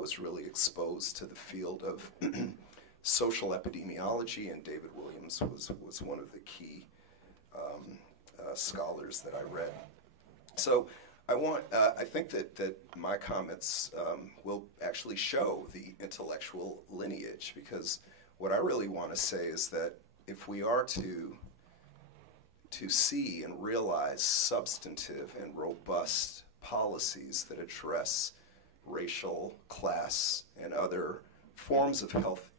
was really exposed to the field of social epidemiology, and David Williams was one of the key scholars that I read. So I think that my comments will actually show the intellectual lineage, because what I really want to say is that if we are to see and realize substantive and robust policies that address racial, class, and other forms of health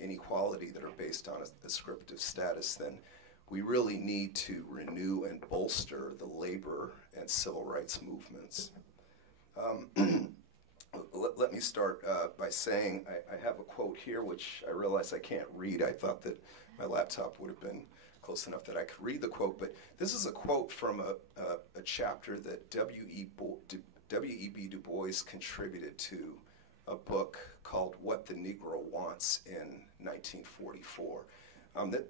inequality that are based on a descriptive status, then we really need to renew and bolster the labor and civil rights movements. Let me start by saying I have a quote here, which I realize I can't read. I thought that my laptop would have been close enough that I could read the quote, but this is a quote from a chapter that W.E.B. Du Bois contributed to a book called What the Negro Wants in 1944.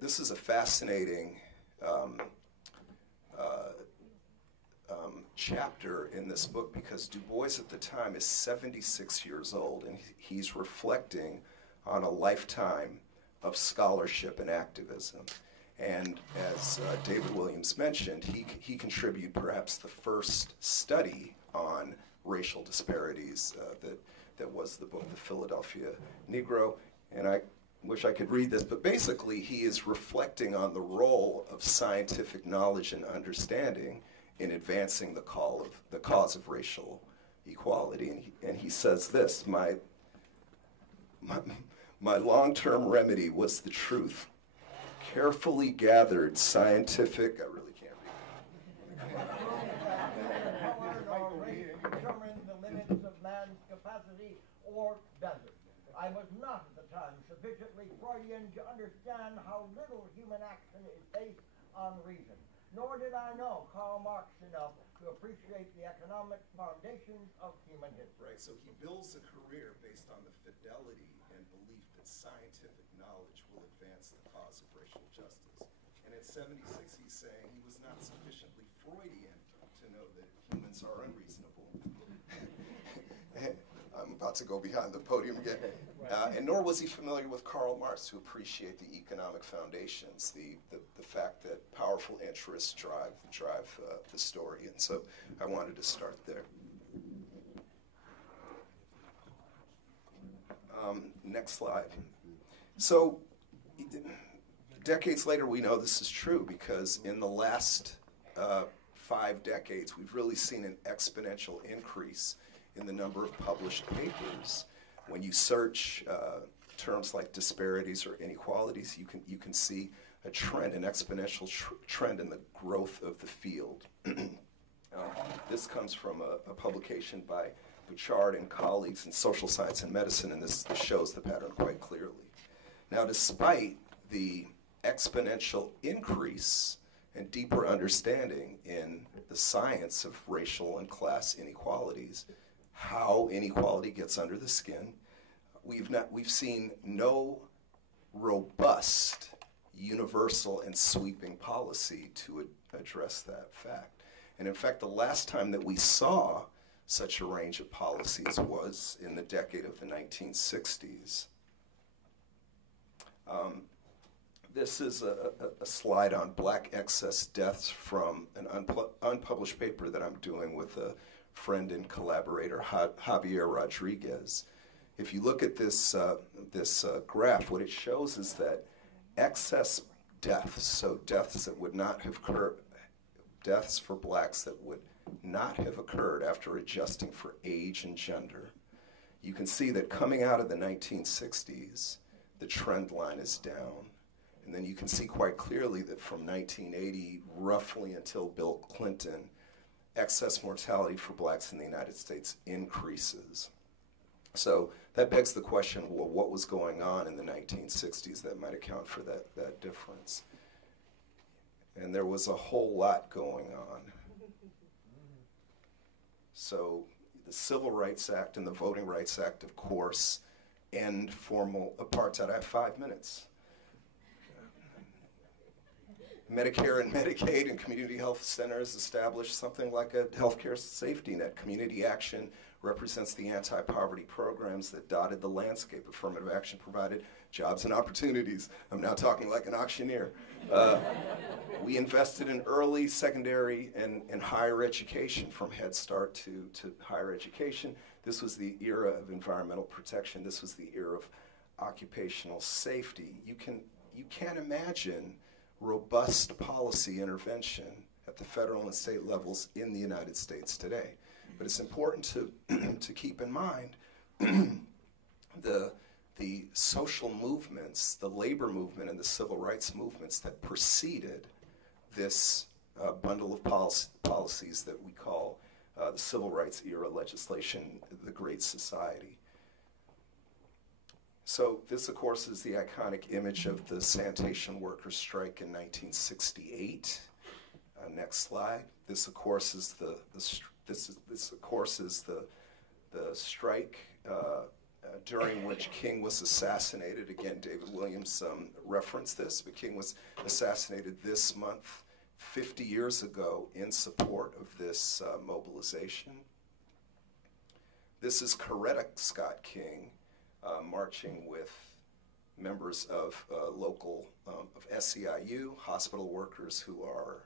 This is a fascinating chapter in this book, because Du Bois at the time is 76 years old, and he's reflecting on a lifetime of scholarship and activism. And as David Williams mentioned, he contributed perhaps the first study on racial disparities that was the book, The Philadelphia Negro. And I wish I could read this, but basically he is reflecting on the role of scientific knowledge and understanding in advancing the cause of racial equality. And he says this: my long-term remedy was the truth. Carefully gathered scientific, I really can't read. Determine the limits of man's capacity, or does it? I was not at the time sufficiently Freudian to understand how little human action is based on reason, nor did I know Karl Marx enough to appreciate the economic foundations of human history. Right, so he builds a career based on the fidelity and belief that scientific knowledge will advance the cause of racial justice. And at 76, he's saying he was not sufficiently Freudian to know that humans are unreasonable. I'm about to go behind the podium again. And nor was he familiar with Karl Marx to appreciate the economic foundations, the fact that powerful interests drive the story. And so I wanted to start there. Next slide. So decades later, we know this is true, because in the last 5 decades, we've really seen an exponential increase in the number of published papers. When you search terms like disparities or inequalities, you can see a trend, an exponential trend in the growth of the field. This comes from a publication by Bouchard and colleagues in Social Science and Medicine, and this shows the pattern quite clearly. Now, despite the exponential increase and deeper understanding in the science of racial and class inequalities, how inequality gets under the skin, we've seen no robust, universal, and sweeping policy to address that fact. And in fact, the last time that we saw such a range of policies was in the decade of the 1960s. This is a slide on black excess deaths from an unpublished paper that I'm doing with a friend and collaborator, Javier Rodriguez. If you look at this graph, what it shows is that excess deaths, so deaths that would not have occurred, deaths for blacks that would not have occurred after adjusting for age and gender, you can see that coming out of the 1960s, the trend line is down. And then you can see quite clearly that from 1980 roughly until Bill Clinton, excess mortality for blacks in the United States increases. So that begs the question, well, what was going on in the 1960s that might account for that difference? And there was a whole lot going on. So the Civil Rights Act and the Voting Rights Act, of course, end formal apartheid. I have 5 minutes. Medicare and Medicaid and community health centers established something like a healthcare safety net. Community action represents the anti-poverty programs that dotted the landscape. Affirmative action provided jobs and opportunities. I'm now talking like an auctioneer. We invested in early, secondary, and higher education, from Head Start to higher education. This was the era of environmental protection. This was the era of occupational safety. You can't imagine robust policy intervention at the federal and state levels in the United States today. But it's important to keep in mind the social movements, the labor movement and the civil rights movements that preceded this bundle of policies that we call the civil rights era legislation, the Great Society. So this, of course, is the iconic image of the sanitation workers' strike in 1968. Next slide. This, of course, is the strike during which King was assassinated. Again, David Williams referenced this, but King was assassinated this month, 50 years ago, in support of this mobilization. This is Coretta Scott King marching with members of local, of SEIU, hospital workers who are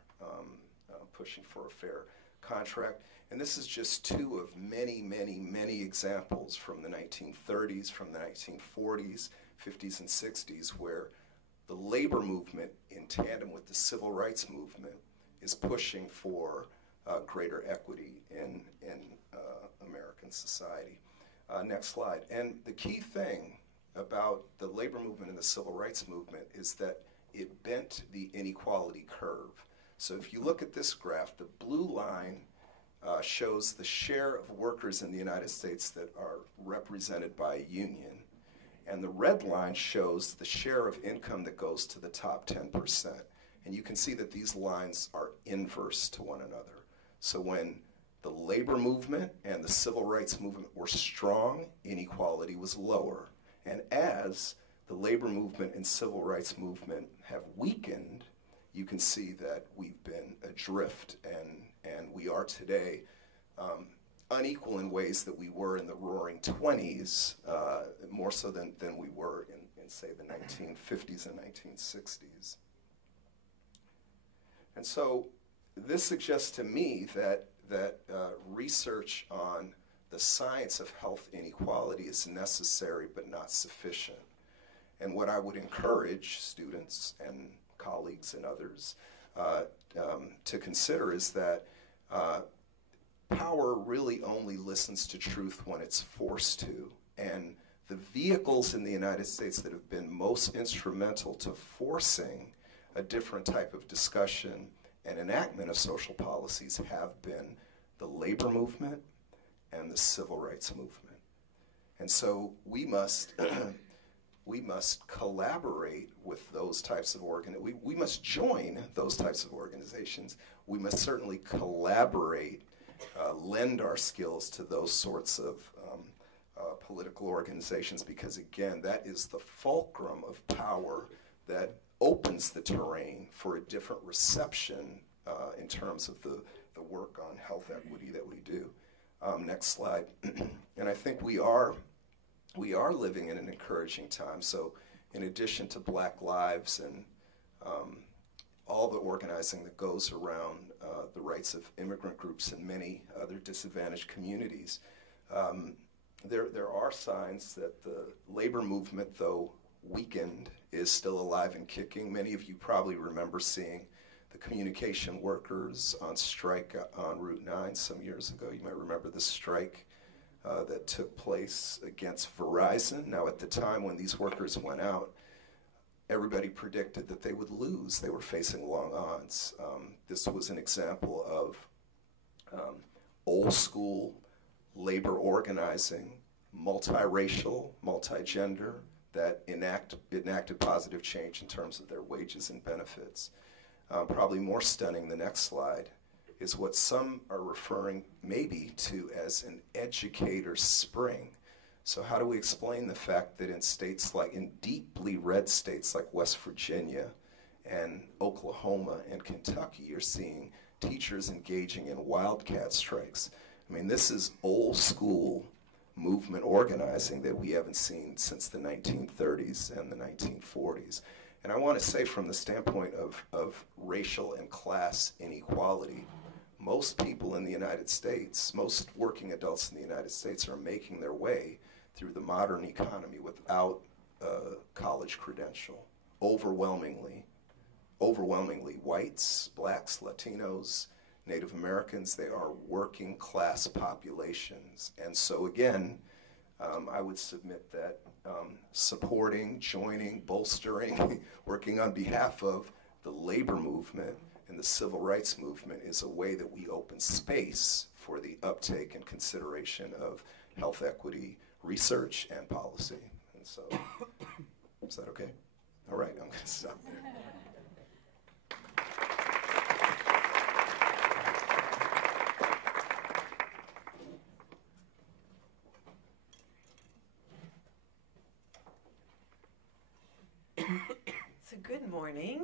pushing for a fair contract. And this is just two of many, many, many examples from the 1930s, from the 1940s, 50s, and 60s, where the labor movement, in tandem with the civil rights movement, is pushing for greater equity in American society. Next slide. And the key thing about the labor movement and the civil rights movement is that it bent the inequality curve. So if you look at this graph, the blue line shows the share of workers in the United States that are represented by a union, and the red line shows the share of income that goes to the top 10%. And you can see that these lines are inverse to one another. So when the labor movement and the civil rights movement were strong, inequality was lower. And as the labor movement and civil rights movement have weakened, you can see that we've been adrift, and we are today unequal in ways that we were in the roaring 20s, more so than we were in, say, the 1950s and 1960s. And so this suggests to me that research on the science of health inequality is necessary but not sufficient. And what I would encourage students and colleagues and others to consider is that power really only listens to truth when it's forced to. And the vehicles in the United States that have been most instrumental to forcing a different type of discussion and enactment of social policies have been the labor movement and the civil rights movement. And so we must collaborate with those types of we must join those types of organizations. We must certainly collaborate, lend our skills to those sorts of political organizations, because again, that is the fulcrum of power that opens the terrain for a different reception in terms of the work on health equity that we do. Next slide. And I think we are living in an encouraging time. So in addition to Black Lives and all the organizing that goes around the rights of immigrant groups and many other disadvantaged communities, there are signs that the labor movement, though weakened, is still alive and kicking. Many of you probably remember seeing the communication workers on strike on Route 9 some years ago. You might remember the strike that took place against Verizon. Now, at the time when these workers went out, everybody predicted that they would lose. They were facing long odds. This was an example of old school labor organizing, multiracial, multigender, that enacted positive change in terms of their wages and benefits. Probably more stunning, the next slide, is what some are referring maybe to as an educator spring. So how do we explain the fact that in deeply red states like West Virginia and Oklahoma and Kentucky, you're seeing teachers engaging in wildcat strikes? I mean, this is old school movement organizing that we haven't seen since the 1930s and the 1940s. And I want to say, from the standpoint of racial and class inequality, most people in the United States, most working adults in the United States are making their way through the modern economy without a college credential. Overwhelmingly whites, blacks, Latinos, Native Americans, they are working class populations. And so again, I would submit that supporting, joining, bolstering, working on behalf of the labor movement and the civil rights movement is a way that we open space for the uptake and consideration of health equity research and policy. And so, is that okay? All right, I'm going to stop there. So good morning.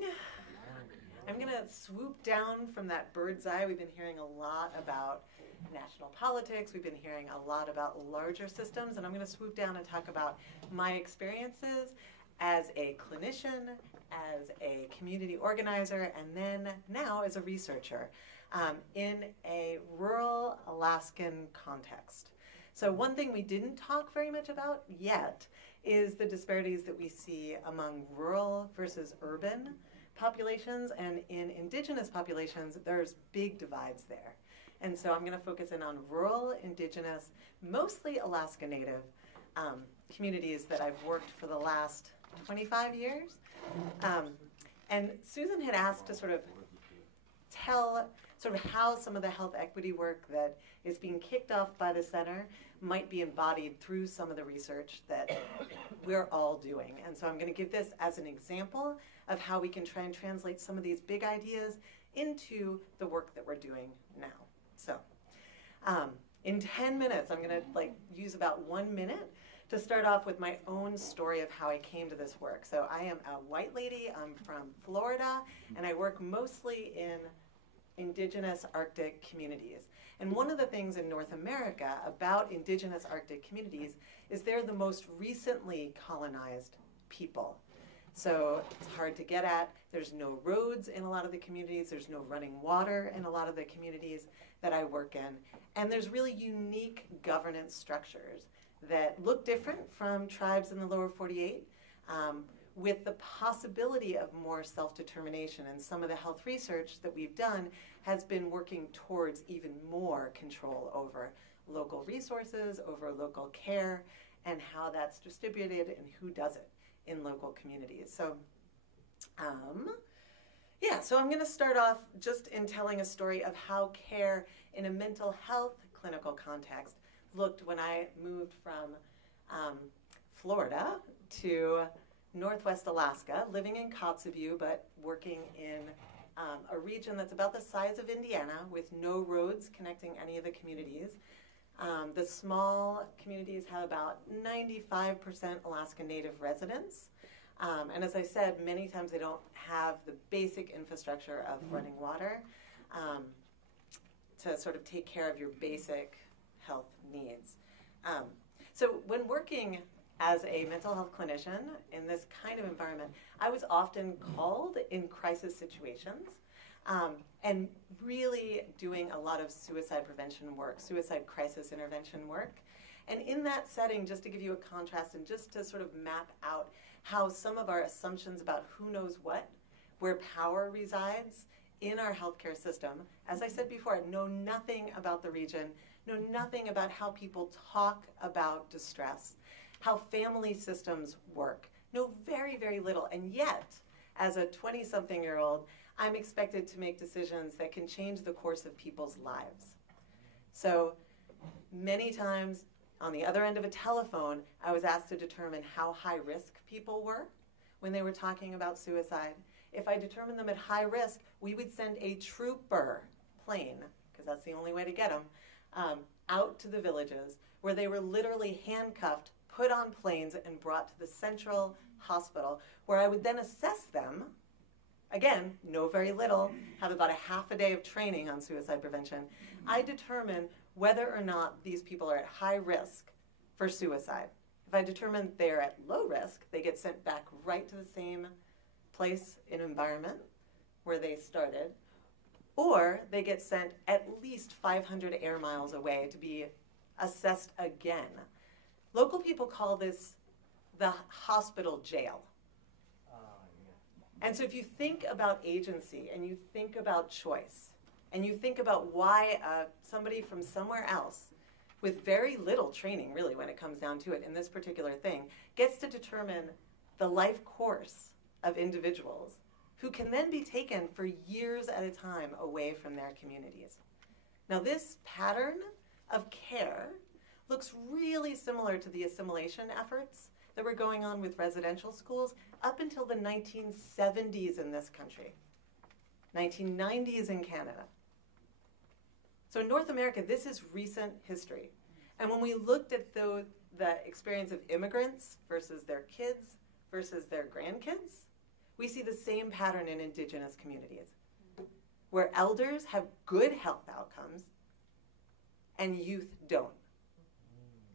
I'm going to swoop down from that bird's eye. We've been hearing a lot about national politics. We've been hearing a lot about larger systems, and I'm going to swoop down and talk about my experiences as a clinician, as a community organizer, and then now as a researcher in a rural Alaskan context. So one thing we didn't talk very much about yet is the disparities that we see among rural versus urban populations, and in indigenous populations, there's big divides there. And so I'm going to focus in on rural, indigenous, mostly Alaska Native communities that I've worked for the last 25 years. And Susan had asked to sort of tell sort of how some of the health equity work that is being kicked off by the center might be embodied through some of the research that we're all doing. And so I'm going to give this as an example of how we can try and translate some of these big ideas into the work that we're doing now. So in 10 minutes, I'm going to use about 1 minute to start off with my own story of how I came to this work. So I am a white lady. I'm from Florida, and I work mostly in indigenous Arctic communities. And one of the things in North America about indigenous Arctic communities is they're the most recently colonized people. So it's hard to get at. There's no roads in a lot of the communities. There's no running water in a lot of the communities that I work in. And there's really unique governance structures that look different from tribes in the lower 48, with the possibility of more self-determination. And some of the health research that we've done has been working towards even more control over local resources, over local care, and how that's distributed and who does it in local communities. So, so I'm going to start off just in telling a story of how care in a mental health clinical context looked when I moved from Florida to Northwest Alaska, living in Kotzebue, but working in a region that's about the size of Indiana with no roads connecting any of the communities. The small communities have about 95% Alaska Native residents. And as I said, many times they don't have the basic infrastructure of running water to sort of take care of your basic health needs. So when working as a mental health clinician in this kind of environment, I was often called in crisis situations and really doing a lot of suicide prevention work, suicide crisis intervention work. And in that setting, just to give you a contrast and just to sort of map out how some of our assumptions about who knows what, where power resides in our healthcare system, as I said before, I know nothing about the region, know nothing about how people talk about distress, how family systems work, know very, very little. And yet, as a 20-something-year-old, I'm expected to make decisions that can change the course of people's lives. So many times, on the other end of a telephone, I was asked to determine how high risk people were when they were talking about suicide. If I determined them at high risk, we would send a trooper plane, because that's the only way to get them, out to the villages where they were literally handcuffed, put on planes, and brought to the central hospital, where I would then assess them. Again, know very little, have about a half a day of training on suicide prevention. I determine whether or not these people are at high risk for suicide. If I determine they're at low risk, they get sent back right to the same place and environment where they started, or they get sent at least 500 air miles away to be assessed again. Local people call this the hospital jail. And so if you think about agency and you think about choice and you think about why somebody from somewhere else with very little training, really, when it comes down to it, in this particular thing, gets to determine the life course of individuals who can then be taken for years at a time away from their communities. Now, this pattern of care looks really similar to the assimilation efforts that were going on with residential schools up until the 1970s in this country, 1990s in Canada. So in North America, this is recent history. And when we looked at the experience of immigrants versus their kids versus their grandkids, we see the same pattern in Indigenous communities, where elders have good health outcomes and youth don't.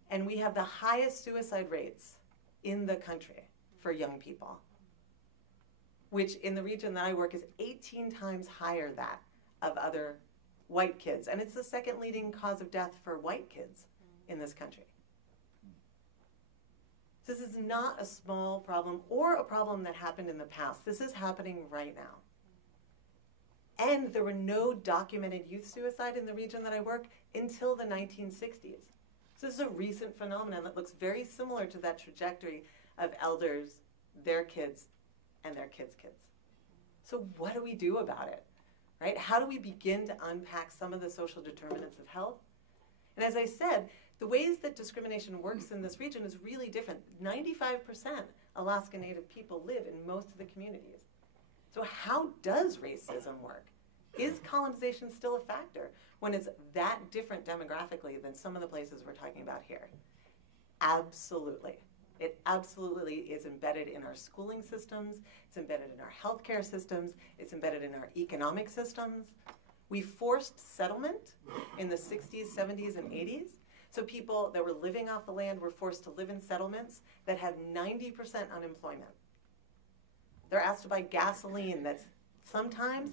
And we have the highest suicide rates in the country for young people, which in the region that I work is 18 times higher that of other white kids. And it's the second leading cause of death for white kids in this country. This is not a small problem or a problem that happened in the past. This is happening right now. And there were no documented youth suicide in the region that I work until the 1960s. So this is a recent phenomenon that looks very similar to that trajectory of elders, their kids, and their kids' kids. So what do we do about it, right? How do we begin to unpack some of the social determinants of health? And as I said, the ways that discrimination works in this region is really different. 95% Alaska Native people live in most of the communities. So how does racism work? Is colonization still a factor when it's that different demographically than some of the places we're talking about here? Absolutely. It absolutely is embedded in our schooling systems. It's embedded in our healthcare systems. It's embedded in our economic systems. We forced settlement in the 60s, 70s, and 80s. So people that were living off the land were forced to live in settlements that have 90% unemployment. They're asked to buy gasoline that's sometimes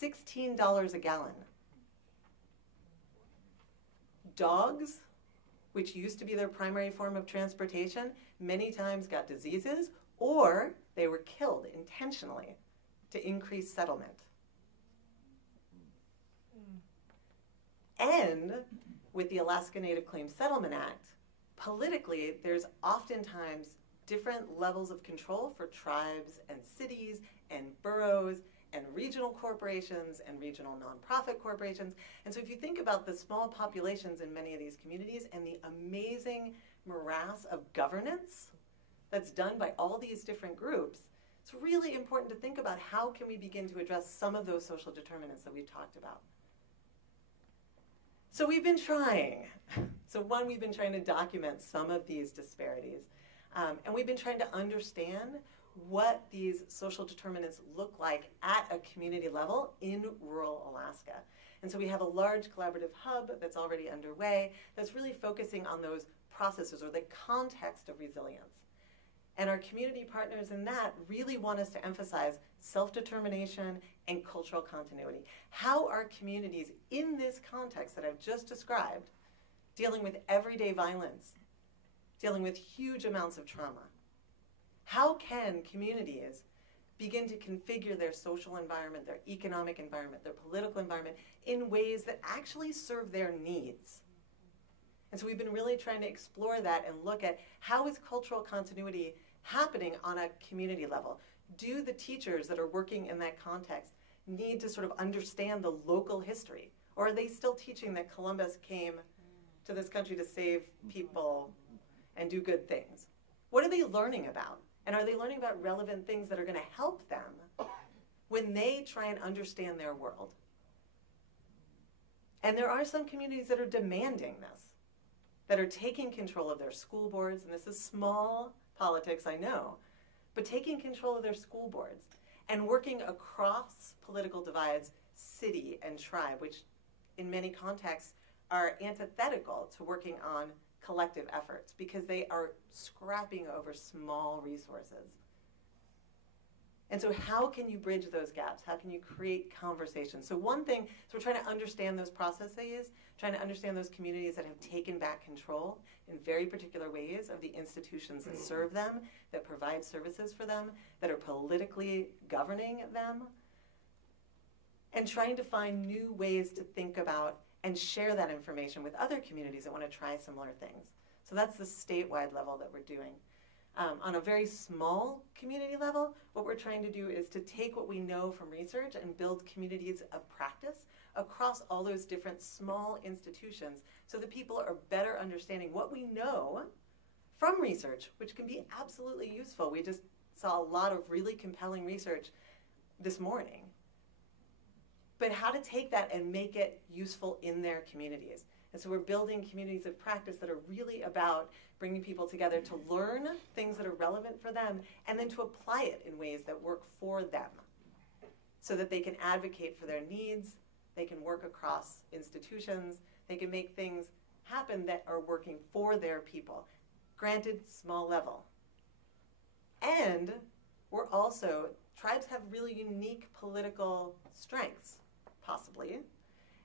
$16 a gallon. Dogs, which used to be their primary form of transportation, many times got diseases or they were killed intentionally to increase settlement. And with the Alaska Native Claims Settlement Act, politically, there's oftentimes different levels of control for tribes and cities and boroughs and regional corporations and regional nonprofit corporations. And so if you think about the small populations in many of these communities and the amazing morass of governance that's done by all these different groups, it's really important to think about how can we begin to address some of those social determinants that we've talked about. So we've been trying. So one, we've been trying to document some of these disparities. And we've been trying to understand what these social determinants look like at a community level in rural Alaska. And so we have a large collaborative hub that's already underway that's really focusing on those processes or the context of resilience. And our community partners in that really want us to emphasize self-determination and cultural continuity. How are communities in this context that I've just described dealing with everyday violence, dealing with huge amounts of trauma? How can communities begin to configure their social environment, their economic environment, their political environment in ways that actually serve their needs? And so we've been really trying to explore that and look at how is cultural continuity happening on a community level? Do the teachers that are working in that context need to sort of understand the local history? Or are they still teaching that Columbus came to this country to save people and do good things? What are they learning about? And are they learning about relevant things that are going to help them when they try and understand their world? And there are some communities that are demanding this, that are taking control of their school boards, and this is small politics, I know, but taking control of their school boards and working across political divides, city and tribe, which in many contexts are antithetical to working on collective efforts because they are scrapping over small resources. And so how can you bridge those gaps? How can you create conversations? So one thing, so we're trying to understand those processes, trying to understand those communities that have taken back control in very particular ways of the institutions that serve them, that provide services for them, that are politically governing them, and trying to find new ways to think about and share that information with other communities that want to try similar things. So that's the statewide level that we're doing. On a very small community level, what we're trying to do is to take what we know from research and build communities of practice across all those different small institutions so that people are better understanding what we know from research, which can be absolutely useful. We just saw a lot of really compelling research this morning. But how to take that and make it useful in their communities. And so we're building communities of practice that are really about bringing people together to learn things that are relevant for them and then to apply it in ways that work for them so that they can advocate for their needs, they can work across institutions, they can make things happen that are working for their people. Granted, small level. And we're also, tribes have really unique political strengths, possibly.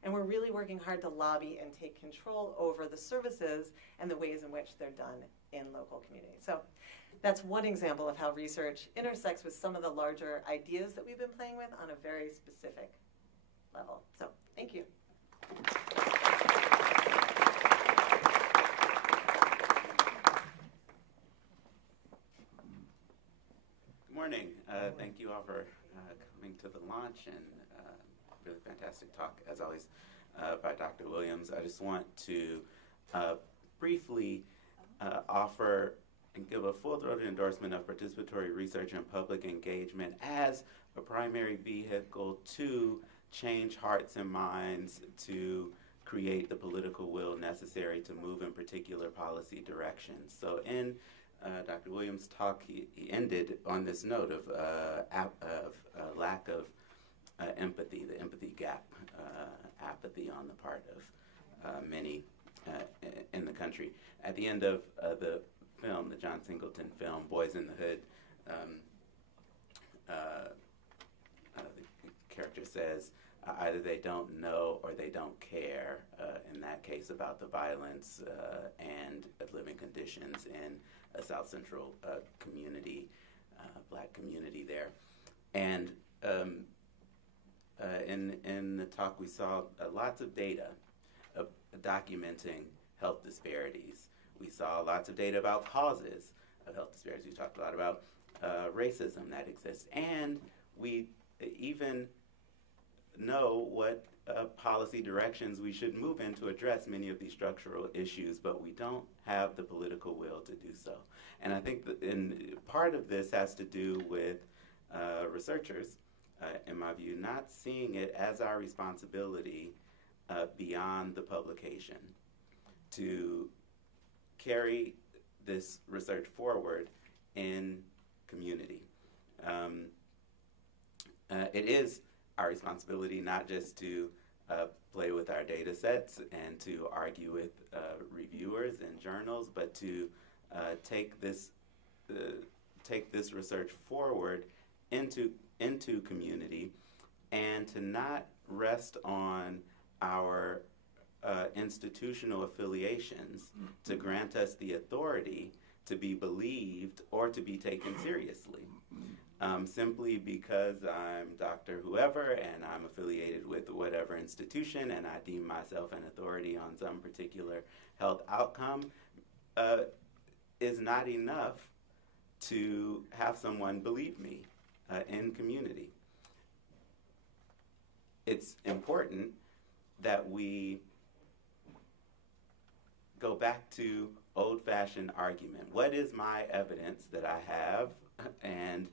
And we're really working hard to lobby and take control over the services and the ways in which they're done in local communities. So that's one example of how research intersects with some of the larger ideas that we've been playing with on a very specific level. So thank you. Good morning. Thank you all for coming to the launch and really fantastic talk, as always, by Dr. Williams. I just want to briefly offer and give a full-throated endorsement of participatory research and public engagement as a primary vehicle to change hearts and minds, to create the political will necessary to move in particular policy directions. So in Dr. Williams' talk, he ended on this note of lack of empathy, the empathy gap, apathy on the part of many in the country. At the end of the film, the John Singleton film, Boys in the Hood, the character says either they don't know or they don't care, in that case, about the violence and living conditions in a South Central community, black community there. And in the talk, we saw lots of data documenting health disparities. We saw lots of data about causes of health disparities. We talked a lot about racism that exists. And we even know what policy directions we should move in to address many of these structural issues, but we don't have the political will to do so. And I think that part of this has to do with researchers, in my view, not seeing it as our responsibility beyond the publication to carry this research forward in community. It is our responsibility not just to play with our data sets and to argue with reviewers and journals, but to take this research forward into community, and to not rest on our institutional affiliations to grant us the authority to be believed or to be taken seriously. Simply because I'm Dr. Whoever and I'm affiliated with whatever institution and I deem myself an authority on some particular health outcome is not enough to have someone believe me in community. It's important that we go back to old-fashioned argument. What is my evidence that I have, and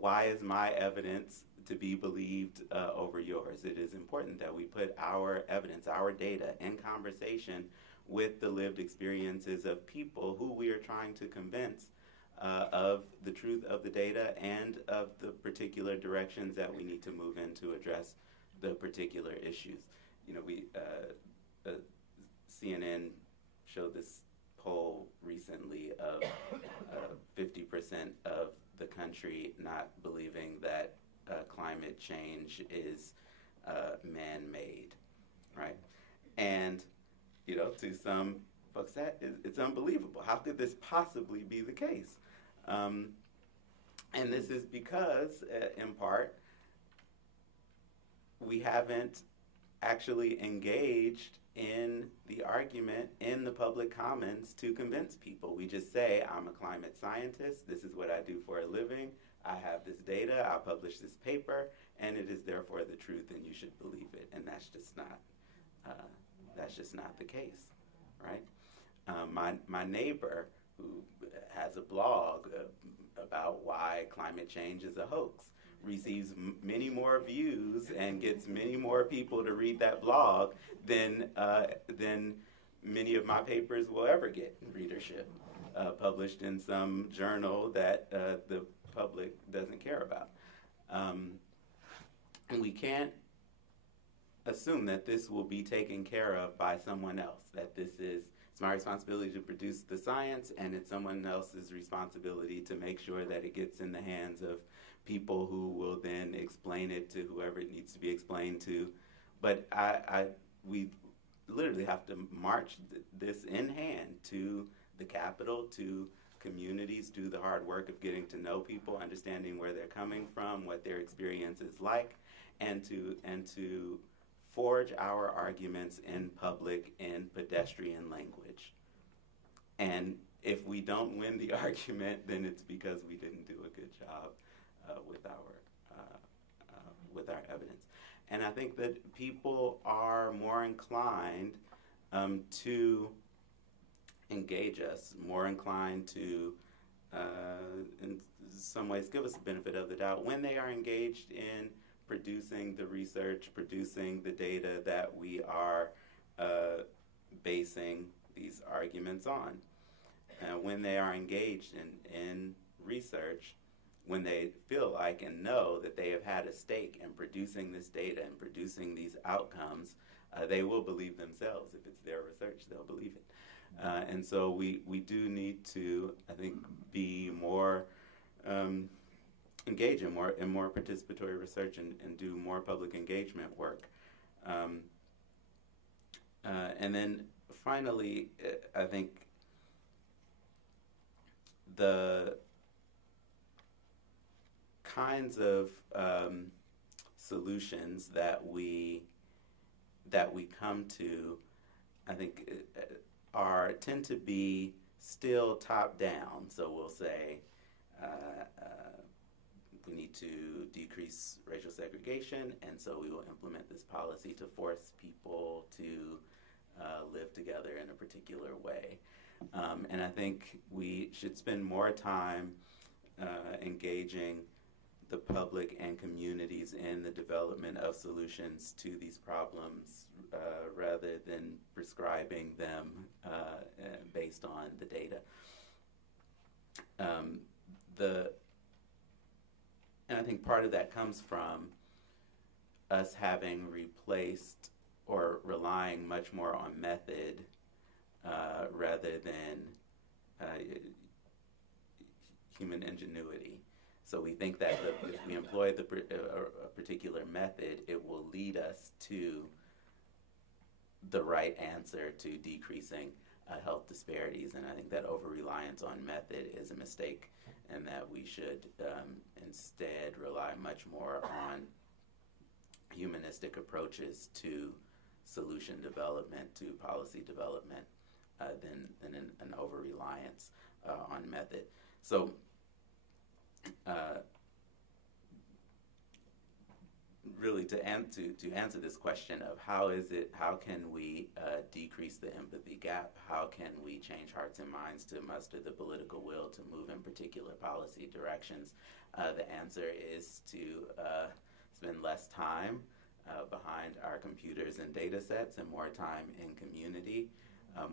why is my evidence to be believed over yours? It is important that we put our evidence, our data, in conversation with the lived experiences of people who we are trying to convince of the truth of the data and of the particular directions that we need to move in to address the particular issues. CNN showed this poll recently of 50% of the country not believing that climate change is man-made, right? And, to some folks, it's unbelievable. How could this possibly be the case? And this is because, in part, we haven't actually engaged in the argument in the public commons to convince people. We just say, I'm a climate scientist, this is what I do for a living, I have this data, I publish this paper, and it is therefore the truth and you should believe it. And that's just not the case, right? My neighbor, who has a blog about why climate change is a hoax, receives many more views and gets many more people to read that blog than many of my papers will ever get readership, published in some journal that the public doesn't care about. And we can't assume that this will be taken care of by someone else, that it's my responsibility to produce the science, and it's someone else's responsibility to make sure that it gets in the hands of people who will then explain it to whoever it needs to be explained to. But we literally have to march this in hand to the Capitol, to communities, do the hard work of getting to know people, understanding where they're coming from, what their experience is like, and to forge our arguments in public in pedestrian language. And if we don't win the argument, then it's because we didn't do a good job with our evidence. And I think that people are more inclined to engage us, more inclined to, in some ways, give us the benefit of the doubt when they are engaged in producing the research, producing the data that we are basing these arguments on. When they are engaged in research, when they feel like and know that they have had a stake in producing this data and producing these outcomes, they will believe themselves. If it's their research, they'll believe it. And so we do need to, I think, be more engage in more participatory research and do more public engagement work. And then finally, I think the kinds of solutions that we come to, I think, tend to be still top down. So we'll say we need to decrease racial segregation, and so we will implement this policy to force people to live together in a particular way. And I think we should spend more time engaging the public and communities in the development of solutions to these problems rather than prescribing them based on the data. And I think part of that comes from us having replaced or relying much more on method rather than human ingenuity. So we think that if we employ a particular method, it will lead us to the right answer to decreasing health disparities. And I think that over-reliance on method is a mistake, and that we should instead rely much more on humanistic approaches to solution development, to policy development, than an over-reliance on method. So really to answer this question of how can we decrease the empathy gap, how can we change hearts and minds to muster the political will to move in particular policy directions, the answer is to spend less time behind our computers and data sets and more time in community,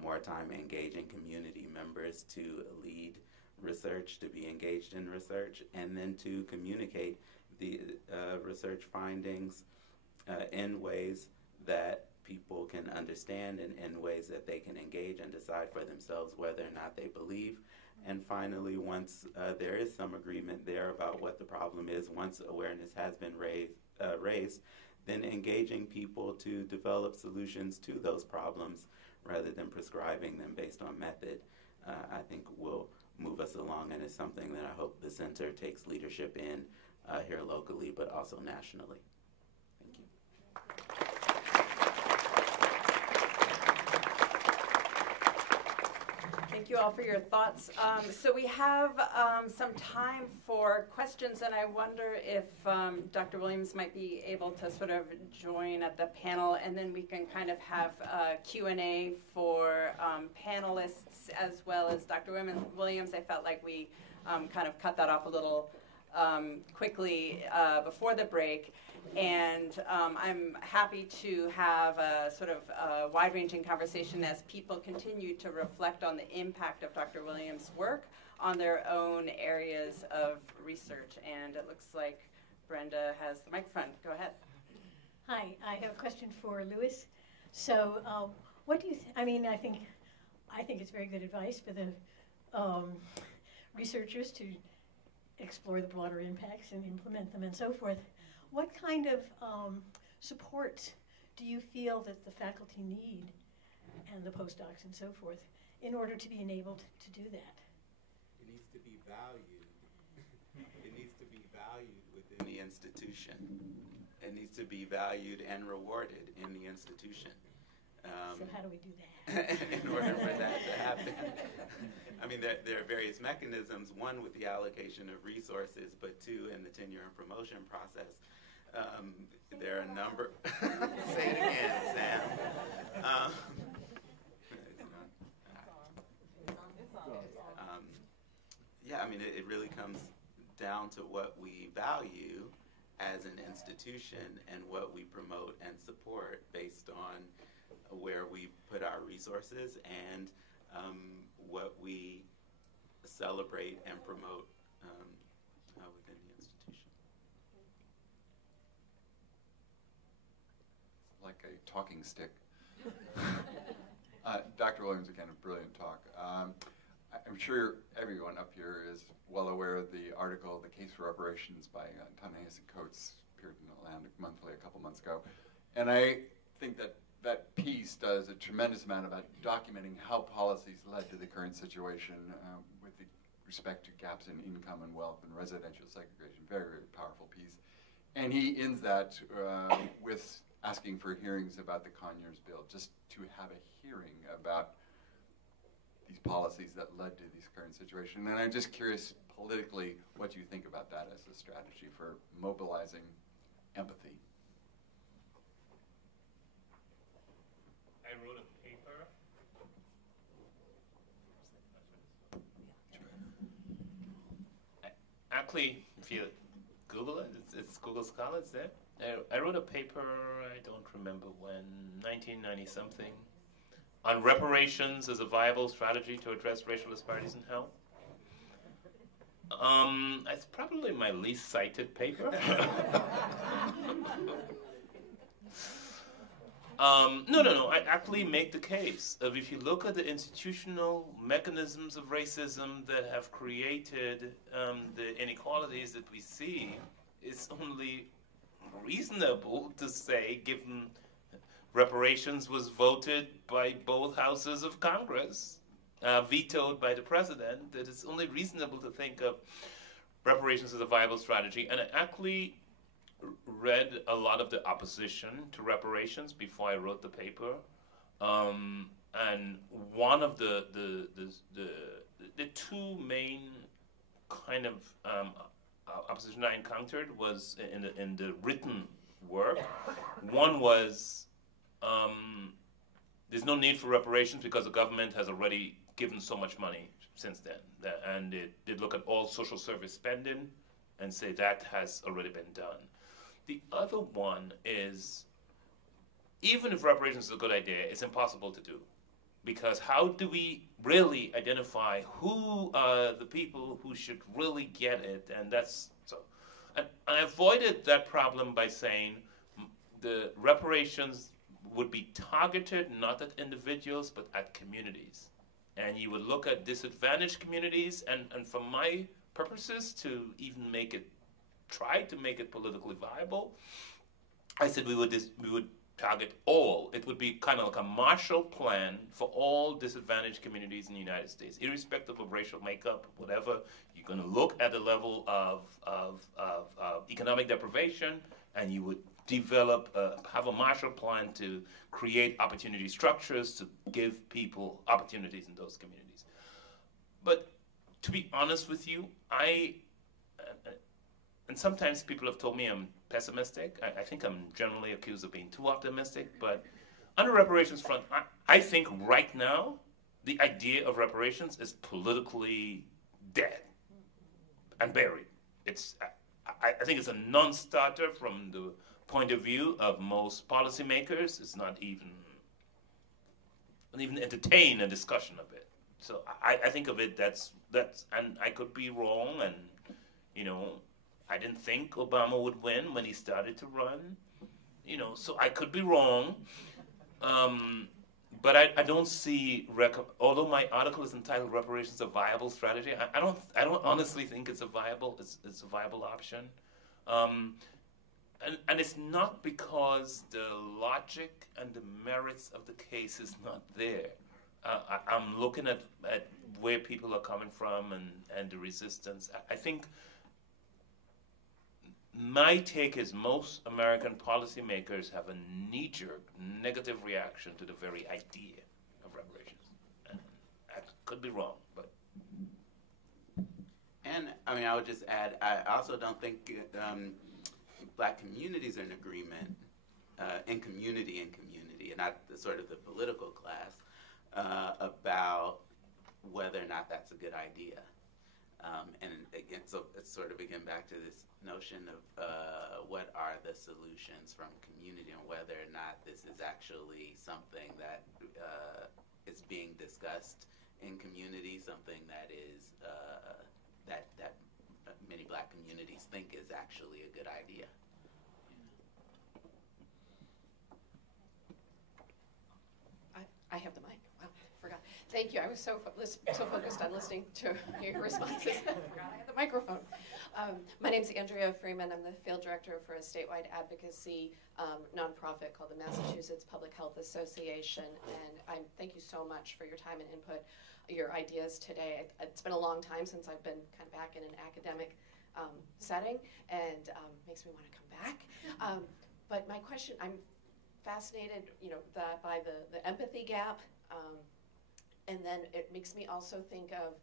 more time engaging community members to lead research, to be engaged in research, and then to communicate the research findings in ways that people can understand in ways that they can engage and decide for themselves whether or not they believe. And finally, once there is some agreement there about what the problem is, once awareness has been raised, then engaging people to develop solutions to those problems rather than prescribing them based on method, I think will move us along, and is something that I hope the center takes leadership in here locally, but also nationally. Thank you. Thank you all for your thoughts. So we have some time for questions, and I wonder if Dr. Williams might be able to sort of join at the panel, and then we can kind of have a Q&A for panelists as well as Dr. Williams. I felt like we kind of cut that off a little quickly before the break. And I'm happy to have a sort of wide-ranging conversation as people continue to reflect on the impact of Dr. Williams' work on their own areas of research. And it looks like Brenda has the microphone. Go ahead. Hi, I have a question for Louis. So what do you I think it's very good advice for the researchers to explore the broader impacts and implement them and so forth. What kind of support do you feel that the faculty need and the postdocs and so forth in order to be enabled to do that? It needs to be valued. It needs to be valued within the institution. It needs to be valued and rewarded in the institution. So how do we do that? In order for that to happen. I mean, there are various mechanisms, one with the allocation of resources, but two in the tenure and promotion process. There are a number. Say it again, Sam. Yeah, I mean, it really comes down to what we value as an institution and what we promote and support based on where we put our resources and what we celebrate and promote within the institution. Like a talking stick. Dr. Williams, again, a brilliant talk. I'm sure everyone up here is well aware of the article, The Case for Reparations by Ta-Nehisi Coates, appeared in Atlantic Monthly a couple months ago. And I think that that piece does a tremendous amount about documenting how policies led to the current situation with respect to gaps in income and wealth and residential segregation. Very, very powerful piece. And he ends that with asking for hearings about the Conyers bill, just to have a hearing about these policies that led to this current situation. And I'm just curious politically what you think about that as a strategy for mobilizing empathy. I wrote a paper. Actually, if you Google it, it's Google Scholar, it's there. I wrote a paper, I don't remember when, 1990 something, on reparations as a viable strategy to address racial disparities in health. It's probably my least cited paper. No. I actually make the case of if you look at the institutional mechanisms of racism that have created the inequalities that we see, it's only reasonable to say, given reparations was voted by both houses of Congress, vetoed by the president, that it's only reasonable to think of reparations as a viable strategy. And I actually read a lot of the opposition to reparations before I wrote the paper, and one of the two main kind of opposition I encountered was in the written work. One was there's no need for reparations because the government has already given so much money since then, and it did look at all social service spending and say that has already been done. The other one is, even if reparations is a good idea, it's impossible to do. Because how do we really identify who are the people who should really get it? And that's so. And I avoided that problem by saying the reparations would be targeted not at individuals but at communities. And you would look at disadvantaged communities, and for my purposes, to even try to make it politically viable, I said we would target all. It would be kind of like a Marshall Plan for all disadvantaged communities in the United States, irrespective of racial makeup, whatever. You're going to look at the level of economic deprivation, and you would have a Marshall Plan to create opportunity structures to give people opportunities in those communities. But to be honest with you, and sometimes people have told me I'm pessimistic. I think I'm generally accused of being too optimistic, but on the reparations front, I think right now the idea of reparations is politically dead and buried. I think it's a non-starter from the point of view of most policymakers. It's not even entertain a discussion of it. So I think of it that's, and I could be wrong, and I didn't think Obama would win when he started to run, so I could be wrong. But I don't see, although my article is entitled "Reparations: A Viable Strategy," I don't honestly think it's a viable option. And it's not because the logic and the merits of the case is not there. I'm looking at where people are coming from and the resistance. I think my take is most American policymakers have a knee-jerk negative reaction to the very idea of reparations. And I could be wrong, but... And, I would just add, I also don't think Black communities are in agreement in community, and not sort of the political class, about whether or not that's a good idea. And again, so it's sort of again back to this notion of what are the solutions from community, and whether or not this is actually something that is being discussed in community, something that is that many Black communities think is actually a good idea. I have the mic. Wow, forgot. Thank you. I was so focused on listening to your responses. I forgot I had the microphone. My name is Andrea Freeman. I'm the field director for a statewide advocacy nonprofit called the Massachusetts Public Health Association. And I thank you so much for your time and input, your ideas today. It's been a long time since I've been kind of back in an academic setting, and makes me want to come back. But my question, I'm fascinated, by the empathy gap, and then it makes me also think of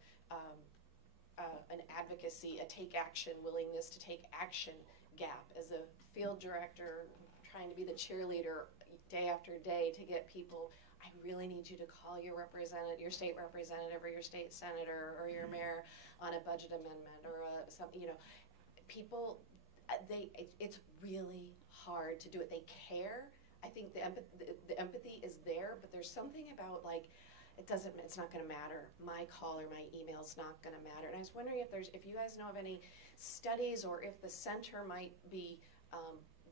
an advocacy, a take action, willingness to take action gap. As a field director, trying to be the cheerleader day after day to get people, I really need you to call your representative, your state representative, or your state senator, or your mayor on a budget amendment, or people, it's really hard to do it. They care. I think the empathy is there, but there's something about it's not going to matter. My call or my email's not going to matter. And I was wondering if you guys know of any studies, or if the center might be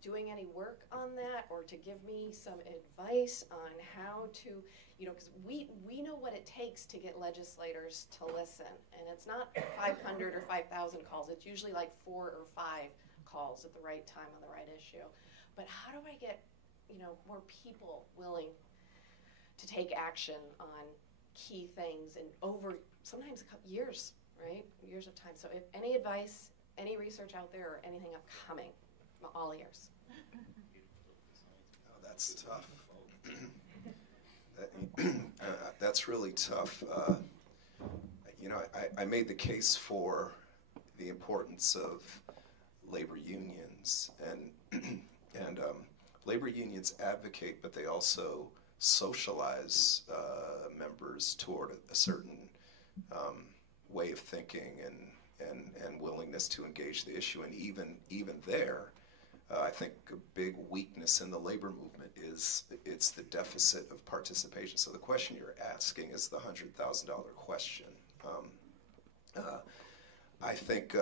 doing any work on that, or to give me some advice on how to, because we know what it takes to get legislators to listen, and it's not 500 or 5,000 calls. It's usually 4 or 5 calls at the right time on the right issue. But how do I get more people willing to take action on key things, and over sometimes years, right? Years of time. So if any advice, any research out there, or anything upcoming, I'm all ears. Oh, that's tough. That's really tough. I made the case for the importance of labor unions, and labor unions advocate, but they also socialize members toward a certain way of thinking and willingness to engage the issue. And even there, I think a big weakness in the labor movement is it's the deficit of participation. So the question you're asking is the $100,000 question. I think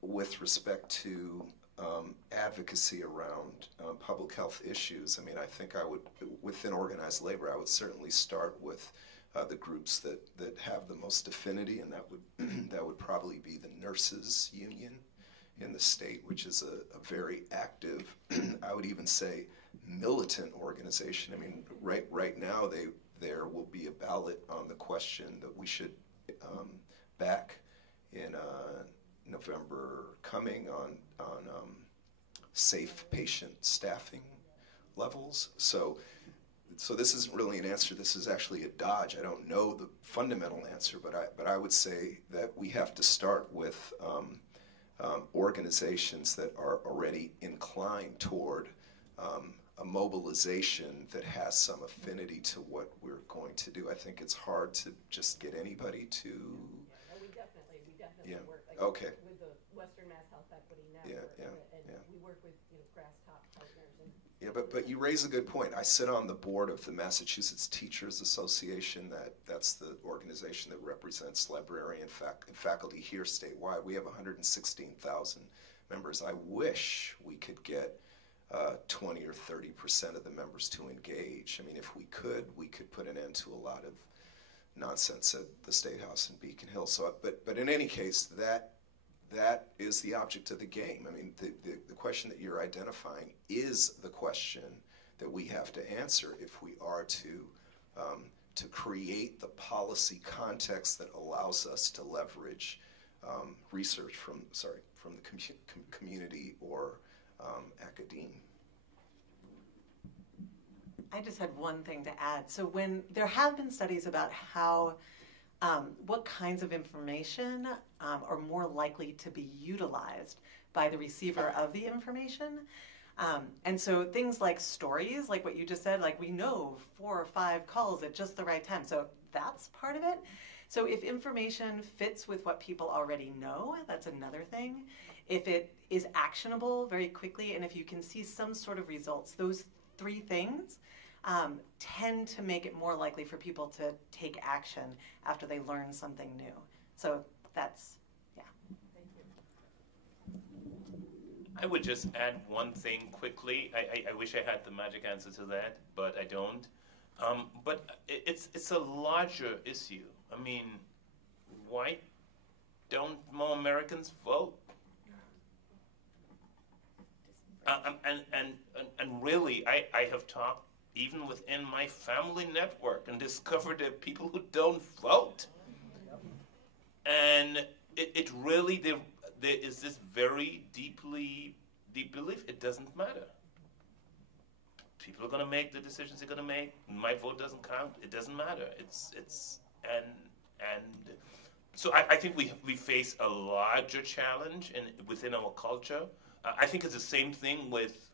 with respect to advocacy around public health issues, I mean, I think I would, within organized labor, I would certainly start with the groups that have the most affinity, and that would probably be the nurses union in the state, which is a very active, I would even say, militant organization. I mean, right now there will be a ballot on the question that we should back in November coming on safe patient staffing levels. So this isn't really an answer. This is actually a dodge. I don't know the fundamental answer, but I would say that we have to start with organizations that are already inclined toward a mobilization that has some affinity to what we're going to do. I think it's hard to just get anybody to. Yeah, no, we definitely Yeah. work Okay. with the Western Mass Health Equity Network, and we work with grass top partners. And Yeah, but you raise a good point. I sit on the board of the Massachusetts Teachers Association. That's the organization that represents librarian faculty here statewide. We have 116,000 members. I wish we could get 20 or 30% of the members to engage. I mean, if we could put an end to a lot of nonsense at the State House in Beacon Hill. So, but in any case, that is the object of the game. I mean, the question that you're identifying is the question that we have to answer if we are to create the policy context that allows us to leverage research from the community or academia. I just had one thing to add. So when there have been studies about how what kinds of information are more likely to be utilized by the receiver of the information. And so things like stories, like what you just said, like we know 4 or 5 calls at just the right time. So that's part of it. So if information fits with what people already know, that's another thing. If it is actionable very quickly, and if you can see some sort of results, those 3 things tend to make it more likely for people to take action after they learn something new. So that's, yeah. thank you. I would just add one thing quickly. I wish I had the magic answer to that, but I don't. But it's a larger issue. I mean, why don't more Americans vote? And really, I have talked even within my family network and discovered there are people who don't vote. And it really, there is this very deep belief, it doesn't matter. People are going to make the decisions they're going to make. My vote doesn't count. It doesn't matter. So I think we face a larger challenge within our culture. I think it's the same thing with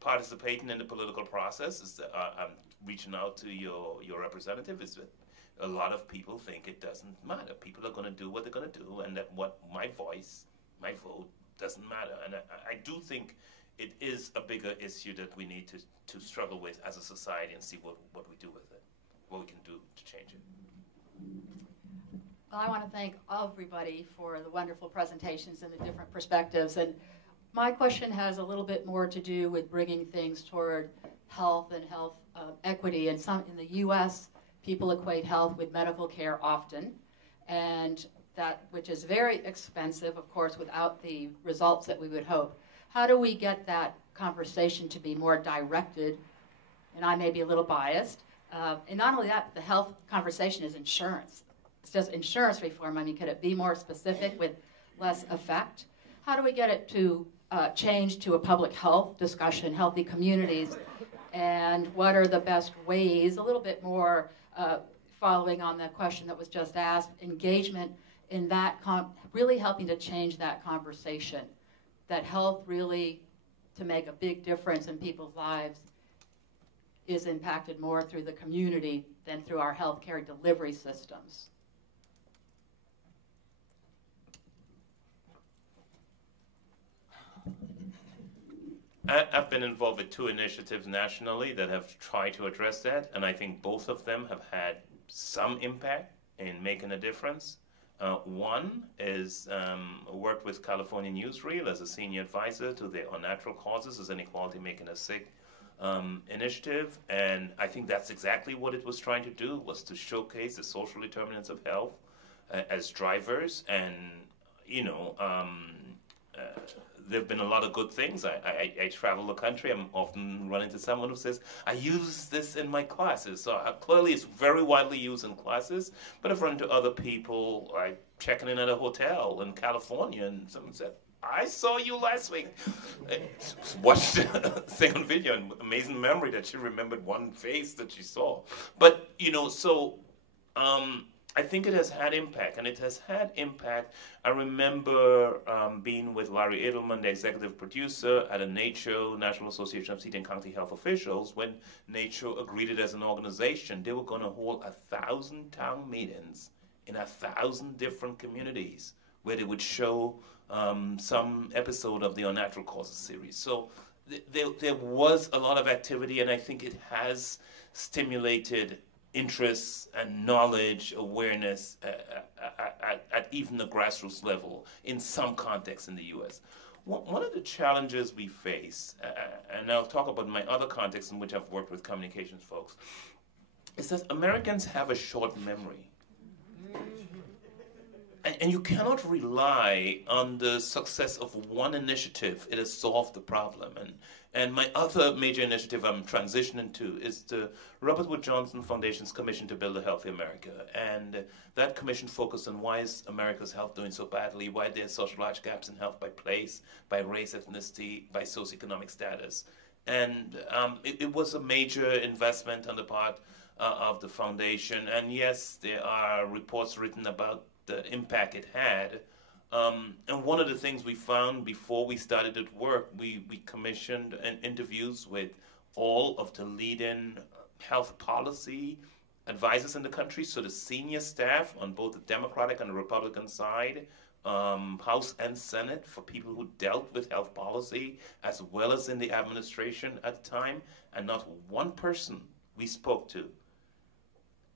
participating in the political process. I'm reaching out to your representative. Is that a lot of people think it doesn't matter. People are going to do what they're going to do, and that what my vote doesn't matter. And I do think it is a bigger issue that we need to struggle with as a society and see what we do with it, what we can do to change it. Well, I want to thank everybody for the wonderful presentations and the different perspectives. And my question has a little bit more to do with bringing things toward health and health equity. And in the U.S., people equate health with medical care often, and which is very expensive, of course, without the results that we would hope. How do we get that conversation to be more directed? And I may be a little biased. And not only that, but the health conversation is insurance. It's just insurance reform. I mean, could it be more specific with less effect? How do we get it to change to a public health discussion, healthy communities, and what are the best ways, a little bit more following on the question that was just asked, engagement in that, really helping to change that conversation, that health really, to make a big difference in people's lives, is impacted more through the community than through our healthcare delivery systems. I've been involved with 2 initiatives nationally that have tried to address that, and I think both of them have had some impact in making a difference. One is worked with California Newsreel as a senior advisor to the Unnatural Causes is Inequality Making Us Sick initiative, and I think that's exactly what it was trying to do, was to showcase the social determinants of health as drivers. And there have been a lot of good things. I travel the country. I'm often run into someone who says, I use this in my classes. So clearly it's very widely used in classes, but I've run into other people, like checking in at a hotel in California, and someone said, I saw you last week. I watched the thing on video, and amazing memory that she remembered one face that she saw. But, I think it has had impact, and it has had impact. I remember being with Larry Edelman, the executive producer, at a NACHO, National Association of City and County Health Officials, when NACHO agreed it as an organization. They were going to hold 1,000 town meetings in 1,000 different communities where they would show some episode of the Unnatural Causes series. So there was a lot of activity, and I think it has stimulated interests and knowledge, awareness at even the grassroots level in some contexts in the U.S. One of the challenges we face, and I'll talk about my other contexts in which I've worked with communications folks, is that Americans have a short memory. And you cannot rely on the success of one initiative. It has solved the problem. And my other major initiative I'm transitioning to is the Robert Wood Johnson Foundation's Commission to Build a Healthy America. And that commission focused on why is America's health doing so badly, why there are such large gaps in health by place, by race, ethnicity, by socioeconomic status. And it was a major investment on the part of the foundation. And yes, there are reports written about the impact it had. And one of the things we found before we started at work, we commissioned interviews with all of the leading health policy advisors in the country, so the senior staff on both the Democratic and the Republican side, House and Senate, for people who dealt with health policy, as well as in the administration at the time, and not one person we spoke to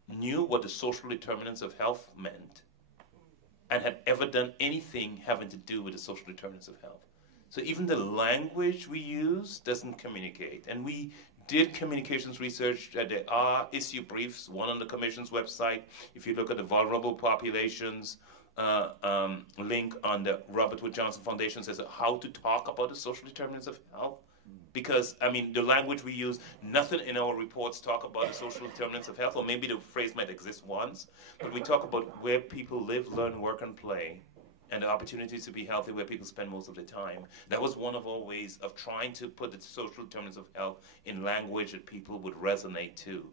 knew what the social determinants of health meant and had ever done anything having to do with the social determinants of health. So even the language we use doesn't communicate. And we did communications research. There are issue briefs, one on the Commission's website. If you look at the vulnerable populations link on the Robert Wood Johnson Foundation, says how to talk about the social determinants of health. Because, the language we use, nothing in our reports talk about the social determinants of health, or maybe the phrase might exist once, but we talk about where people live, learn, work, and play, and the opportunities to be healthy where people spend most of their time. That was one of our ways of trying to put the social determinants of health in language that people would resonate to.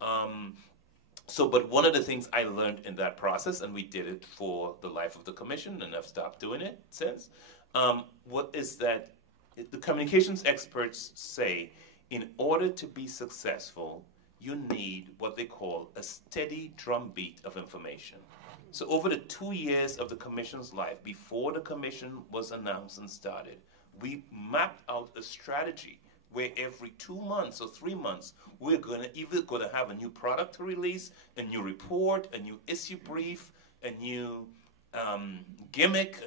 But one of the things I learned in that process, and we did it for the life of the commission, and I've stopped doing it since, what is that the communications experts say, in order to be successful, you need what they call a steady drumbeat of information. So over the 2 years of the commission's life, before the commission was announced and started, we mapped out a strategy where every 2 months or 3 months, we're either going to have a new product to release, a new report, a new issue brief, a new gimmick,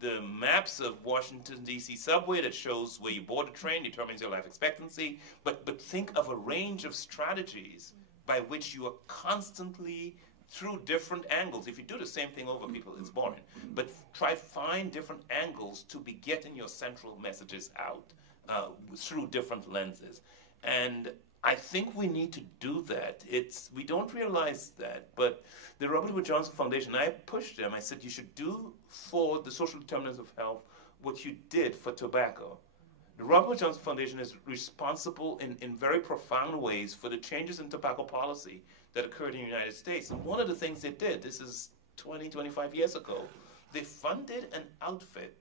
the maps of Washington, D.C. subway that shows where you board a train, determines your life expectancy. But think of a range of strategies by which you are constantly, through different angles. If you do the same thing over people, it's boring. But try find different angles to be getting your central messages out through different lenses. And I think we need to do that. We don't realize that, but the Robert Wood Johnson Foundation, I pushed them. I said, you should do for the social determinants of health what you did for tobacco. The Robert Wood Johnson Foundation is responsible in very profound ways for the changes in tobacco policy that occurred in the United States. And one of the things they did, this is 20, 25 years ago, they funded an outfit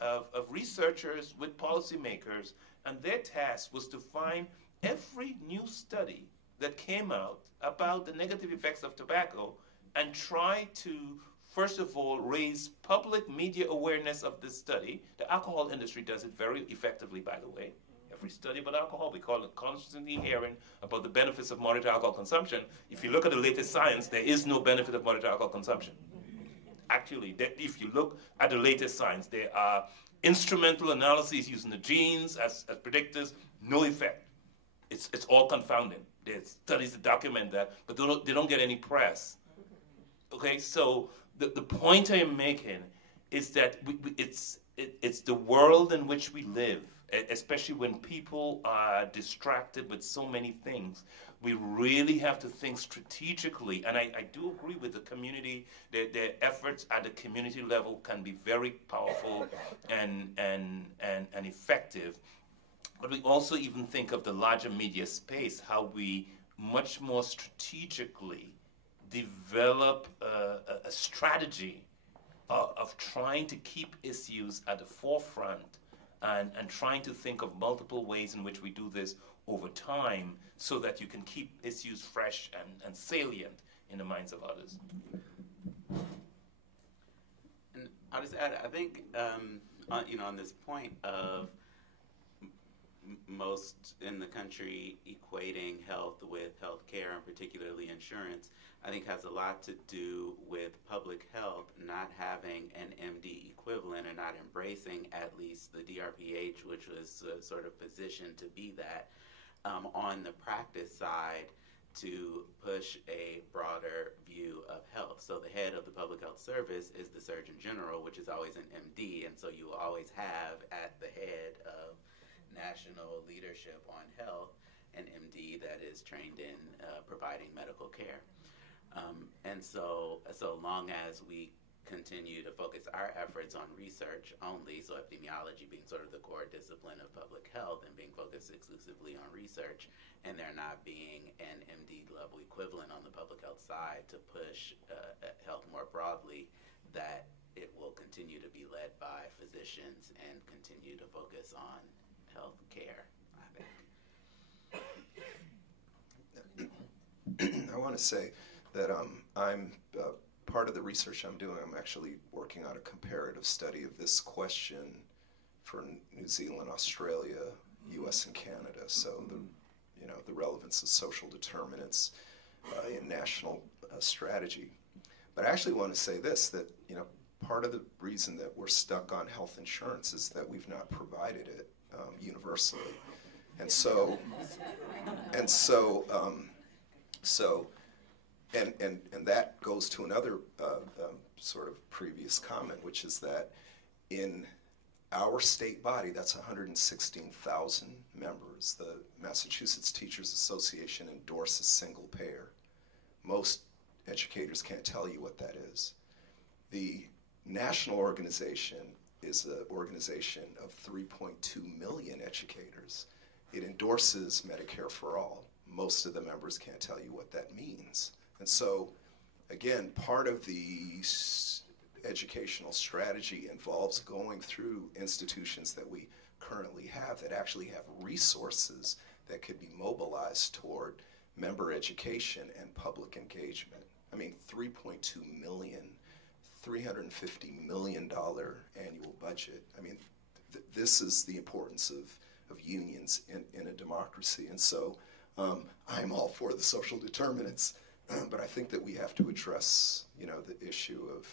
of researchers with policymakers, and their task was to find every new study that came out about the negative effects of tobacco and try to, first of all, raise public media awareness of this study. The alcohol industry does it very effectively, by the way. every study about alcohol, we call it constantly hearing about the benefits of moderate alcohol consumption. If you look at the latest science, there is no benefit of moderate alcohol consumption. Actually, if you look at the latest science, there are instrumental analyses using the genes as predictors, no effect. It's all confounding. There's studies that document that, but they don't get any press. Okay, so the point I am making is that it's the world in which we live, especially when people are distracted with so many things. We really have to think strategically, and I do agree with the community. Their efforts at the community level can be very powerful and effective. But we also even think of the larger media space, how we much more strategically develop a strategy of trying to keep issues at the forefront and trying to think of multiple ways in which we do this over time so that you can keep issues fresh and salient in the minds of others. And I'll just add, I think, on this point of most in the country equating health with health care, and particularly insurance, I think has a lot to do with public health not having an MD equivalent or not embracing at least the DRPH, which was sort of positioned to be that, on the practice side to push a broader view of health. So the head of the public health service is the Surgeon General, which is always an MD, and so you always have at the head of national leadership on health an MD that is trained in providing medical care. And so long as we continue to focus our efforts on research only, so epidemiology being sort of the core discipline of public health and being focused exclusively on research, and there not being an MD level equivalent on the public health side to push health more broadly, that it will continue to be led by physicians and continue to focus on health care, I think. I want to say that I'm part of the research I'm doing. I'm actually working on a comparative study of this question for New Zealand, Australia, U.S., and Canada. So the relevance of social determinants in national strategy. But I actually want to say this, that part of the reason that we're stuck on health insurance is that we've not provided it universally, and that goes to another sort of previous comment, which is that in our state body, that's 116,000 members. The Massachusetts Teachers Association endorses single payer. Most educators can't tell you what that is. The national organization is an organization of 3.2 million educators. It endorses Medicare for all. Most of the members can't tell you what that means. And so, again, part of the educational strategy involves going through institutions that we currently have that actually have resources that could be mobilized toward member education and public engagement. I mean, 3.2 million, $350 million annual budget. I mean, this is the importance of unions in a democracy. And so I'm all for the social determinants, but I think that we have to address, the issue of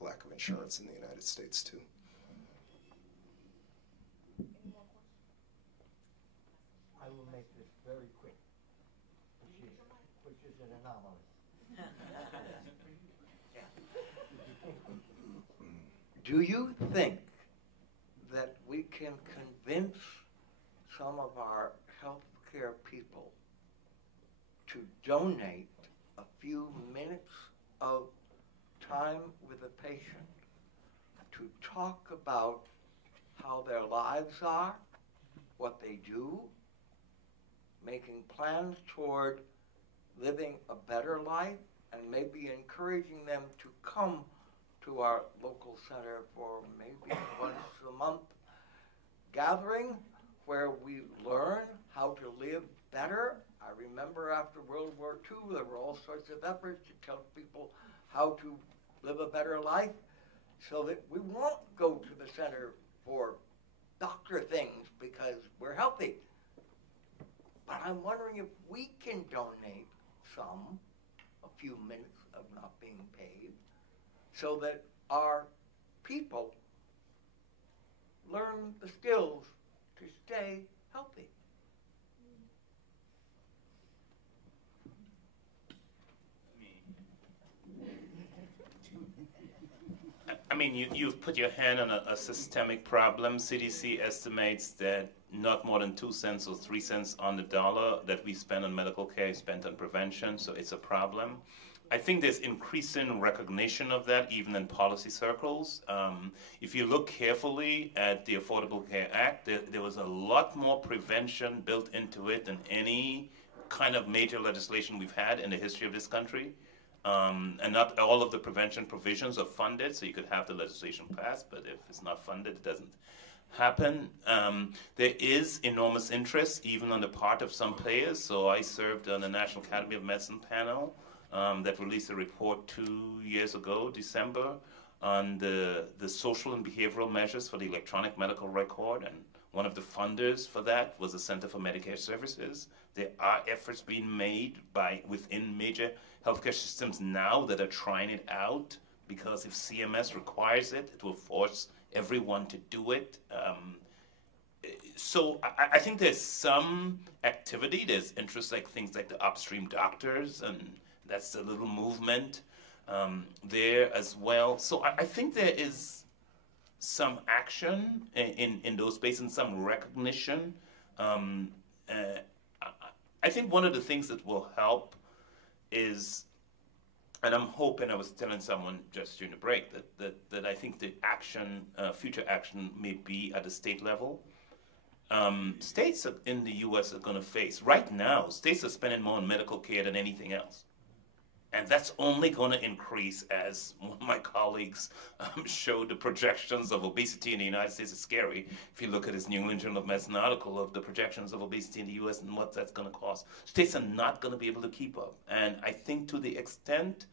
lack of insurance in the United States too. I will make this very quick, which is an anomaly. Do you think that we can convince some of our healthcare people to donate a few minutes of time with a patient to talk about how their lives are, what they do, making plans toward living a better life, and maybe encouraging them to come to our local center for maybe once a month gathering where we learn how to live better? I remember after World War II, there were all sorts of efforts to tell people how to live a better life so that we won't go to the center for doctor things because we're healthy. But I'm wondering if we can donate a few minutes of not being paid, so that our people learn the skills to stay healthy. I mean, you've put your hand on a systemic problem. CDC estimates that not more than 2 cents or 3 cents on the dollar that we spend on medical care is spent on prevention, so it's a problem. I think there's increasing recognition of that, even in policy circles. If you look carefully at the Affordable Care Act, there was a lot more prevention built into it than any kind of major legislation we've had in the history of this country. And not all of the prevention provisions are funded, so you could have the legislation passed, but if it's not funded, it doesn't happen. There is enormous interest, even on the part of some players. So I served on the National Academy of Medicine panel that released a report 2 years ago, December, on the social and behavioral measures for the electronic medical record, and one of the funders for that was the Center for Medicare Services. There are efforts being made within major healthcare systems now that are trying it out, because if CMS requires it, it will force everyone to do it. So I think there's some activity. There's interest, like things like the upstream doctors, and that's a little movement there as well. So I think there is some action in those spaces and some recognition. I think one of the things that will help is, and I'm hoping, I was telling someone just during the break, that I think the action, future action may be at the state level. States in the U.S. are going to face, right now, states are spending more on medical care than anything else. And that's only going to increase as one of my colleagues showed the projections of obesity in the United States is scary. If you look at his New England Journal of Medicine article of the projections of obesity in the U.S. and what that's going to cost, states are not going to be able to keep up. And I think to the extent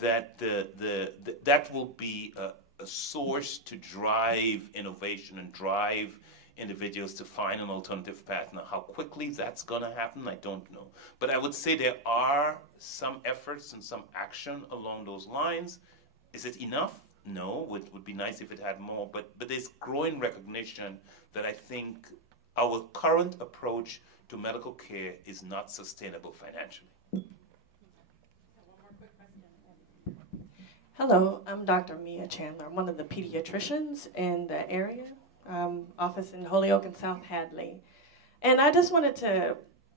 that that will be a source to drive innovation and drive individuals to find an alternative path. Now, how quickly that's going to happen, I don't know. But I would say there are some efforts and some action along those lines. Is it enough? No. It would be nice if it had more. But there's growing recognition that I think our current approach to medical care is not sustainable financially. Hello, I'm Dr. Mia Chandler. I'm one of the pediatricians in the area. Office in Holyoke and South Hadley. And I just wanted to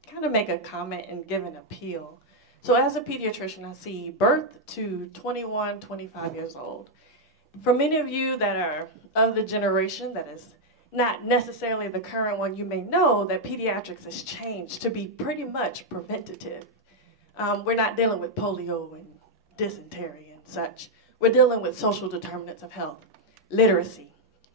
kind of make a comment and give an appeal. So as a pediatrician, I see birth to 21, 25 years old. For many of you that are of the generation that is not necessarily the current one, you may know that pediatrics has changed to be pretty much preventative. We're not dealing with polio and dysentery and such. We're dealing with social determinants of health, literacy,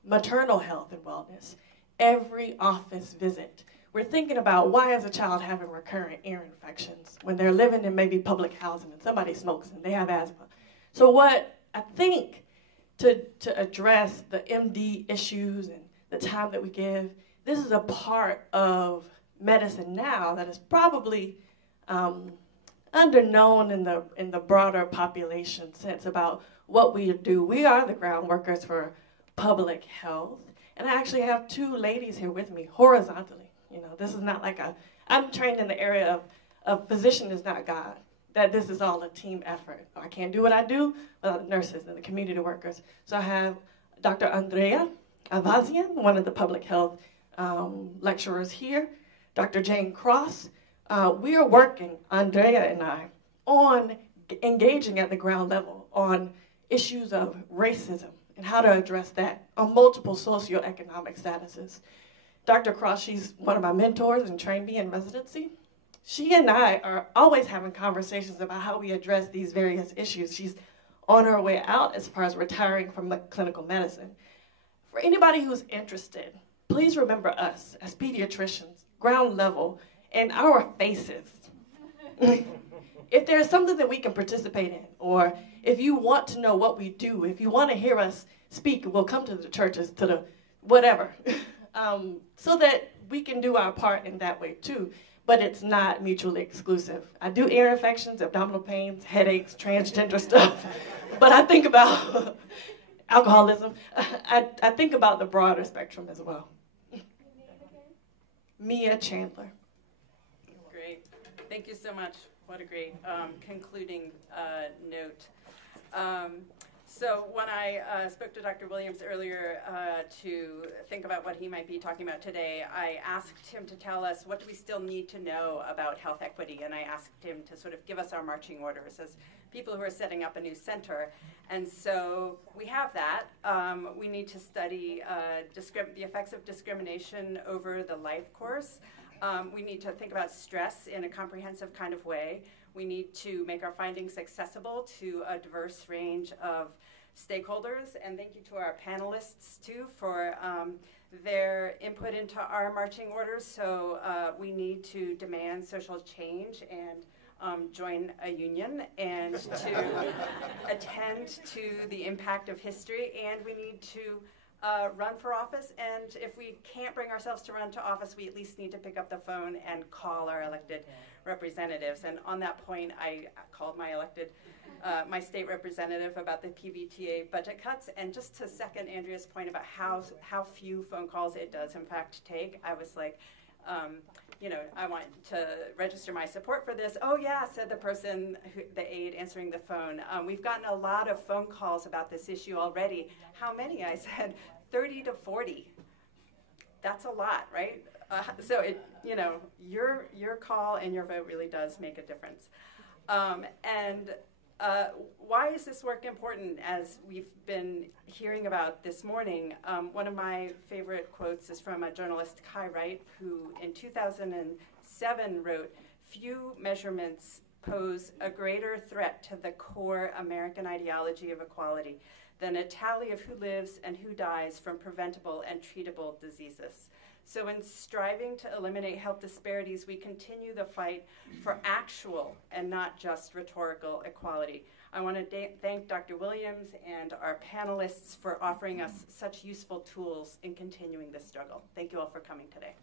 maternal health and wellness. Every office visit, we're thinking about why is a child having recurrent ear infections when they're living in maybe public housing and somebody smokes and they have asthma. So what I think to address the MD issues and the time that we give, this is a part of medicine now that is probably underknown in the broader population sense about what we do. We are the ground workers for public health. And I actually have two ladies here with me horizontally. You know, this is not like I'm trained in the area of physician is not God, that this is all a team effort. I can't do what I do without the nurses and the community workers. So I have Dr. Andrea Avazian, one of the public health lecturers here, Dr. Jane Cross. We are working, Andrea and I, on engaging at the ground level on issues of racism and how to address that on multiple socioeconomic statuses. Dr. Cross, she's one of my mentors and trained me in residency. She and I are always having conversations about how we address these various issues. She's on her way out as far as retiring from clinical medicine. For anybody who's interested, please remember us as pediatricians, ground level, and our faces. If there's something that we can participate in, or if you want to know what we do, if you want to hear us speak, we'll come to the churches, to the whatever. so that we can do our part in that way too. But it's not mutually exclusive. I do ear infections, abdominal pains, headaches, transgender stuff. But I think about alcoholism. I think about the broader spectrum as well. Mia Chandler. Great. Thank you so much. What a great concluding note. So when I spoke to Dr. Williams earlier to think about what he might be talking about today, I asked him to tell us what do we still need to know about health equity, and I asked him to sort of give us our marching orders as people who are setting up a new center. And so we have that. We need to study the effects of discrimination over the life course. We need to think about stress in a comprehensive kind of way. We need to make our findings accessible to a diverse range of stakeholders. And thank you to our panelists, too, for their input into our marching orders. So we need to demand social change and join a union and to attend to the impact of history. And we need to run for office, and if we can't bring ourselves to run to office, we at least need to pick up the phone and call our elected representatives. And on that point, I called my state representative about the PBTA budget cuts, and just to second Andrea's point about how few phone calls it does in fact take, I was like, I want to register my support for this. Oh yeah, said the person, the aide answering the phone. We've gotten a lot of phone calls about this issue already. How many? I said 30 to 40. That's a lot, right? So your call and your vote really does make a difference. Why is this work important, as we've been hearing about this morning? One of my favorite quotes is from a journalist, Kai Wright, who in 2007 wrote, "Few measurements pose a greater threat to the core American ideology of equality than a tally of who lives and who dies from preventable and treatable diseases." So in striving to eliminate health disparities, we continue the fight for actual and not just rhetorical equality. I want to thank Dr. Williams and our panelists for offering us such useful tools in continuing this struggle. Thank you all for coming today.